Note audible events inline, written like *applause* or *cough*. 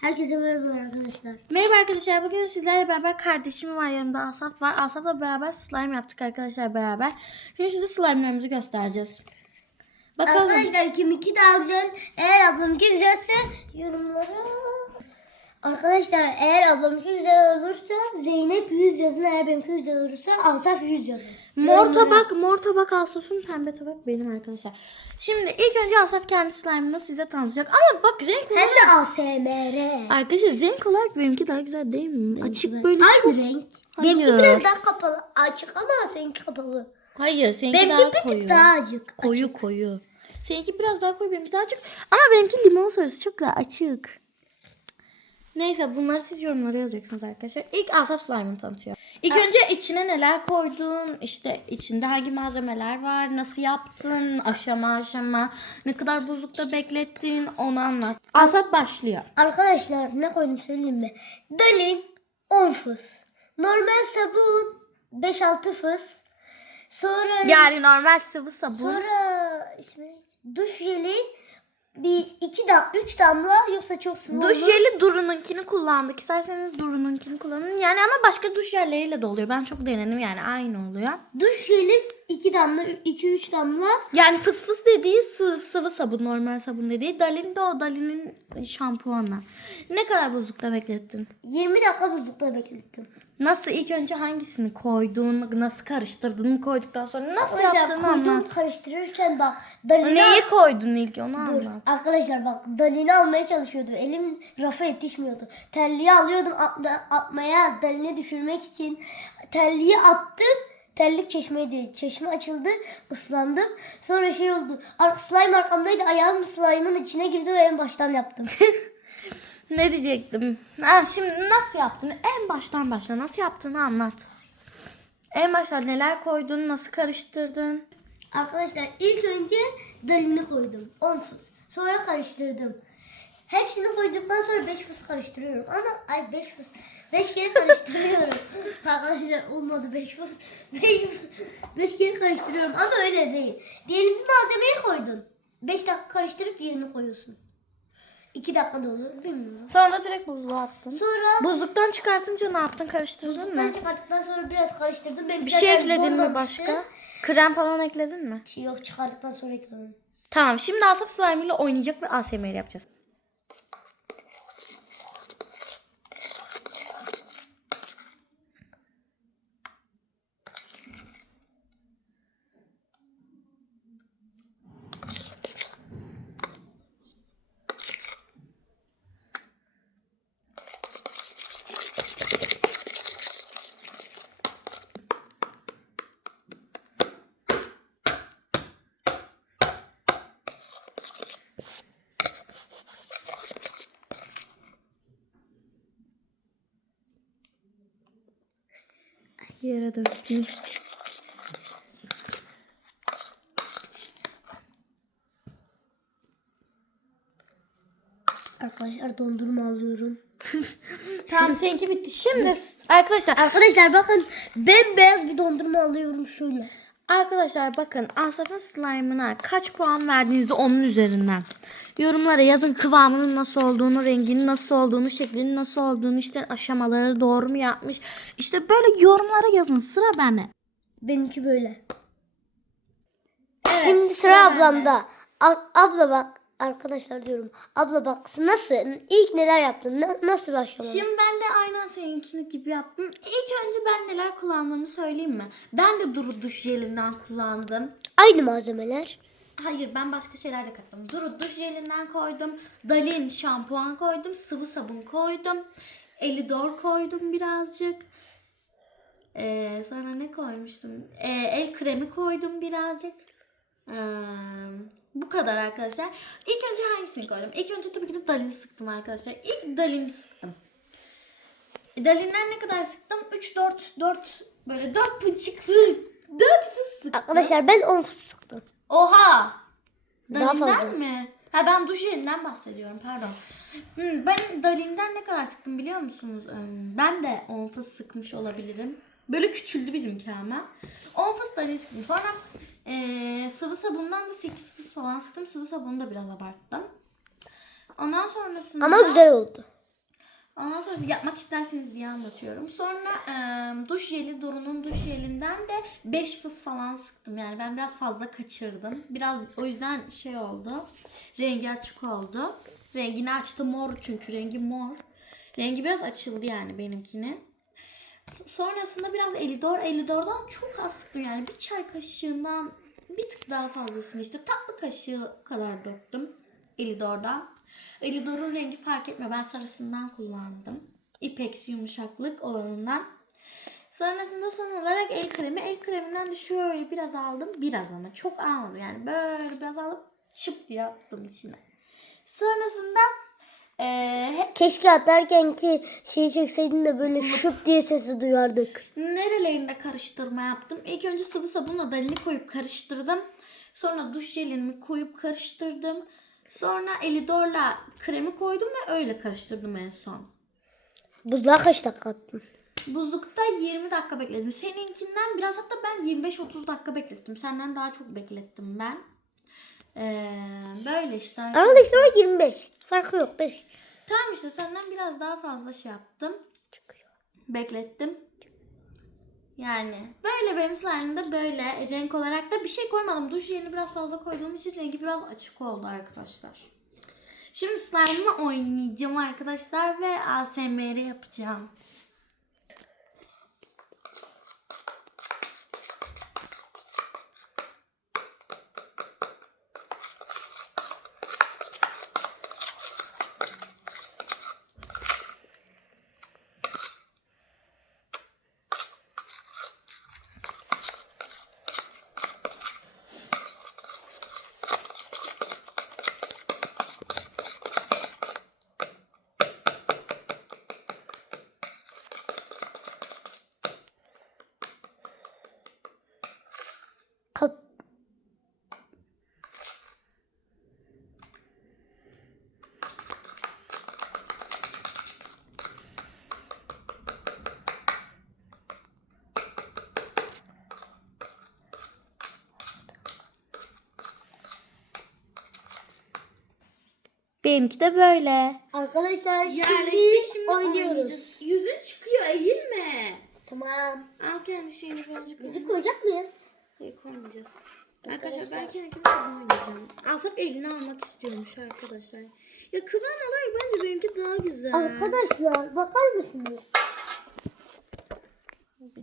Herkese merhaba arkadaşlar. Merhaba arkadaşlar. Bugün sizlerle beraber kardeşim var yanımda Asaf var. Asaf'la beraber slime yaptık arkadaşlar beraber. Şimdi size slime'larımızı göstereceğiz. Bakalım. Arkadaşlar kiminki daha güzel? Eğer ablamınki güzelse yorumlara. Arkadaşlar eğer ablamınki güzel olursa Zeynep 100 yazın. Eğer benimki güzel olursa Asaf 100 yazın. Mor tabak, mor tabak Asaf'ın, pembe tabak benim arkadaşlar. Şimdi ilk önce Asaf kendi slime'ını size tanıtacak. Ama bak renk Hem olarak... de ASMR. Arkadaşlar renk olarak benimki daha güzel değil mi? Açık Ben- böyle Aynı çok... renk. Hayır. Benimki biraz daha kapalı. Açık ama seninki kapalı. Hayır seninki Benimki daha bir tık daha acık. Koyu koyu. Seninki biraz daha koyu benimki daha açık. Ama benimki limon sarısı çok daha açık. Neyse bunları siz yorumlara yazacaksınız arkadaşlar. İlk Asaf Slime'ını tanıtıyor. İlk önce içine neler koydun, işte içinde hangi malzemeler var, nasıl yaptın, aşama aşama, ne kadar buzlukta beklettin onu anlat. Asaf başlıyor. Arkadaşlar ne koydum söyleyeyim mi? Dalin 10 fıs. Normal sabun 5-6 fıs. Sonra Yani normal sıvı sabun. sonra ismi duş jeli bir iki da üç damla yoksa çok sıvı Duş olur. jeli Duru'nunkini kullandık. İsterseniz Duru'nunkini kullanın. Yani ama başka duş jelleriyle de oluyor. Ben çok denedim yani aynı oluyor. Duş jeli iki damla iki üç damla. Yani fıs fıs dediği sıvı, sıvı sabun, normal sabun dediği. Dalin de o Dalin'in şampuanı. Ne kadar buzlukta beklettin? 20 dakika buzlukta beklettim. Nasıl ilk önce hangisini koydun? Nasıl karıştırdın koyduktan sonra? Nasıl Arkadaşlar yaptın koydum anlat. karıştırırken bak Dalin'i Neyi koydun ilk onu Dur. anlat. Arkadaşlar bak dalini almaya çalışıyordum. Elim rafa yetişmiyordu. Telliyi alıyordum atla, atmaya dalini düşürmek için. Telliyi attım. Terlik çeşmeydi. Çeşme açıldı. ıslandım. Sonra şey oldu. Ar- slime arkamdaydı. Ayağım slime'ın içine girdi ve en baştan yaptım. *laughs* Ne diyecektim? Ha, şimdi nasıl yaptın? En baştan başla. Nasıl yaptığını anlat. En başta neler koydun? Nasıl karıştırdın? Arkadaşlar ilk önce dalini koydum. 10 fıs. Sonra karıştırdım. Hepsini koyduktan sonra 5 fıs karıştırıyorum. Ana ay 5 fıs. 5 kere karıştırıyorum. *laughs* Arkadaşlar olmadı 5 fıs. 5 kere karıştırıyorum ama öyle değil. Diyelim bir malzemeyi koydun. 5 dakika karıştırıp diğerini koyuyorsun. 2 dakika da olur bilmiyorum. Sonra direkt buzluğa attın. Sonra Buzluktan çıkartınca ne yaptın? Karıştırdın mı? buzluktan çıkarttıktan sonra biraz karıştırdım. Benim Bir şey ekledin mi başka? Krem falan ekledin mi? Şey yok çıkardıktan sonra ekledim. Tamam şimdi Asaf slime ile oynayacak ve ASMR yapacağız. Yere döktüm. Arkadaşlar dondurma alıyorum. *laughs* Tamam seninki bitti. Şimdi arkadaşlar Arkadaşlar bakın bembeyaz bir dondurma alıyorum şöyle. Arkadaşlar bakın Asaf'ın slime'ına kaç puan verdiğinizi onun üzerinden. Yorumlara yazın kıvamının nasıl olduğunu, renginin nasıl olduğunu, şeklinin nasıl olduğunu, işte aşamaları doğru mu yapmış. İşte böyle yorumlara yazın. Sıra bende. Benimki böyle. Evet, Şimdi sıra bende. ablamda. A- abla bak arkadaşlar diyorum. Abla bak nasıl? İlk neler yaptın? Na- nasıl başladın? Şimdi ben de aynen seninkini gibi yaptım. İlk önce ben neler kullandığımı söyleyeyim mi? Ben de Duru duş jelinden kullandım. Aynı malzemeler. Hayır ben başka şeyler de kattım. Duru duş jelinden koydum. Dalin şampuan koydum. Sıvı sabun koydum. Elidor koydum birazcık. Ee, sonra ne koymuştum? Ee, el kremi koydum birazcık. Ee, bu kadar arkadaşlar. İlk önce hangisini koydum? İlk önce tabii ki de Dalin'i sıktım arkadaşlar. İlk Dalin'i sıktım. Dalin'den ne kadar sıktım? 3 4 4 böyle 4 buçuk 4 fıs. Arkadaşlar ben 10 fıs sıktım. Oha! Daha fazla. mi? Ha ben duş jelinden bahsediyorum pardon. Hmm, ben Dalin'den ne kadar sıktım biliyor musunuz? Ben de 10 fıs sıkmış olabilirim. Böyle küçüldü bizimki ama. 10 fıs Dalin sıktım. Sonra ee, sıvı sabundan da 8 fıs falan sıktım. Sıvı sabunu da biraz abarttım. Ondan sonrasında... Ama güzel oldu. Ondan sonra yapmak isterseniz diye anlatıyorum. Sonra e, duş jeli, Dorun'un duş jelinden de 5 fıs falan sıktım. Yani ben biraz fazla kaçırdım. Biraz o yüzden şey oldu. Rengi açık oldu. Rengini açtı mor çünkü rengi mor. Rengi biraz açıldı yani benimkini. Sonrasında biraz Elidor. Elidor'dan çok az sıktım yani. Bir çay kaşığından bir tık daha fazlasını işte tatlı kaşığı kadar döktüm Elidor'dan. Elidor'un rengi fark etmiyor. Ben sarısından kullandım. İpeksi yumuşaklık olanından. Sonrasında son olarak el kremi. El kreminden de şöyle biraz aldım. Biraz ama çok almadım. Yani böyle biraz alıp çıp diye attım içine. Sonrasında eee Keşke atarken ki şeyi çekseydin de böyle şup diye sesi duyardık. Nerelerinde karıştırma yaptım? İlk önce sıvı sabunla dalini koyup karıştırdım. Sonra duş jelimi koyup karıştırdım. Sonra elidorla kremi koydum ve öyle karıştırdım en son. Buzluğa kaç dakika attın? Buzlukta 20 dakika bekledim. Seninkinden biraz hatta ben 25-30 dakika beklettim. Senden daha çok beklettim ben. Ee, böyle işte. Arkadaşlar 25. Farkı yok 5. Tamam işte senden biraz daha fazla şey yaptım. Beklettim. Yani böyle benim slime'da böyle renk olarak da bir şey koymadım. Duş jelini biraz fazla koyduğum için rengi biraz açık oldu arkadaşlar. Şimdi slime'ımı oynayacağım arkadaşlar ve ASMR yapacağım. Benimki de böyle. Arkadaşlar Yerleştik şimdi, oynuyoruz. Yüzün çıkıyor eğilme. Tamam. Al kendi şeyini birazcık. Müzik koyacak mıyız? Hayır koymayacağız. Arkadaşlar Arkadaşlar. ben kendi kendime oynayacağım. Asaf elini almak istiyormuş arkadaşlar. Ya kıvam olarak bence benimki daha güzel. Arkadaşlar bakar mısınız? Bir dakika.